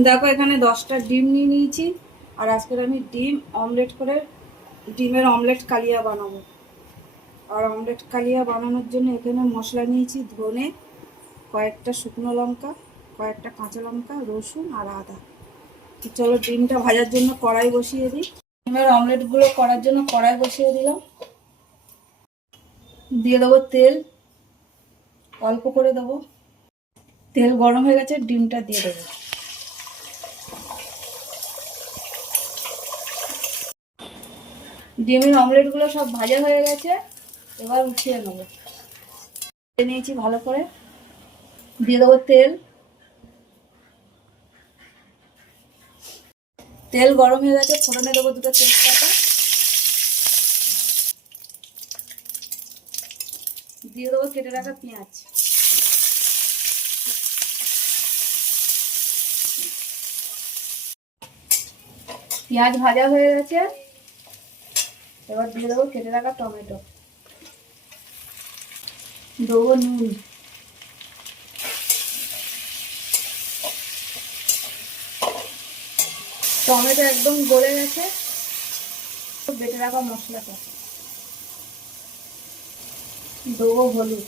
দেখো এখানে 10টা ডিম নিয়ে নিয়েছি, আর আজকে আমি ডিম অমলেট করে ডিমের অমলেট কালিয়া বানাবো। আর অমলেট কালিয়া বানানোর জন্য এখানে মশলা নিয়েছি ধনে, কয়েকটা শুকনো লঙ্কা, কয়েকটা কাঁচা লঙ্কা, রসুন আর আদা। চলো ডিমটা ভাজার জন্য কড়াই বসিয়ে দিই। ডিমের অমলেটগুলো করার জন্য কড়াই বসিয়ে দিলাম। দিয়ে দেবো তেল, অল্প করে দেবো। তেল গরম হয়ে গেছে, ডিমটা দিয়ে দেবো। ডিমের অমলেটগুলো সব ভাজা হয়ে গেছে, এবার উঠিয়ে নেবো। নিয়েছি ভালো করে, দিয়ে দেবো তেল। তেল গরম হয়ে গেছে, ফোড়নে দেবো 2টা তেজপাতা, দিয়ে দেবো কেটে রাখা পেঁয়াজ। পেঁয়াজ ভাজা হয়ে গেছে, এবার দিয়ে দেবো কেটে রাখা টমেটো, দেবো নুন, টমেটো একদম গলে গেছে, বেটে রাখা মশলাটা দেবো, হলুদ,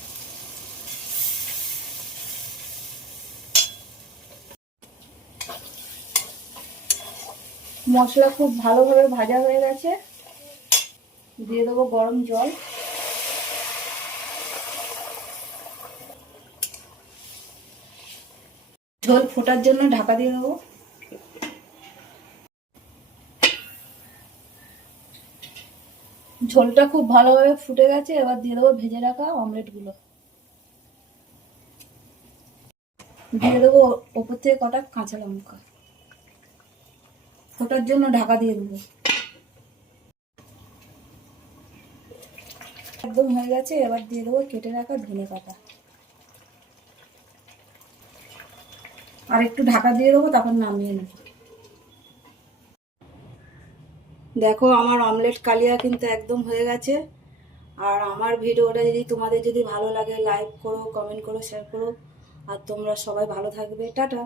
মশলা খুব ভালোভাবে ভাজা হয়ে গেছে, দিয়ে দেবো গরম জল। ঝোল ফোটার জন্য ঢাকা দিয়ে দেবো। ঝোলটা খুব ভালোভাবে ফুটে গেছে, এবার দিয়ে দেবো ভেজে রাখা অমলেটগুলো, দিয়ে দেবো ওপর থেকে কটা কাঁচা লঙ্কা, ফোটার জন্য ঢাকা দিয়ে দেবো। একদম হয়ে গেছে, এবার দিয়ে দেবো কেটে রাখা ধনে পাতা, আর একটু ঢাকা দিয়ে দেবো, তারপর নামিয়ে নেব। দেখো আমার অমলেট কালিয়া কিন্তু একদম হয়ে গেছে। আর আমার ভিডিওটা যদি তোমাদের যদি ভালো লাগে, লাইক করো, কমেন্ট করো, শেয়ার করো। আর তোমরা সবাই ভালো থাকবে। টাটা।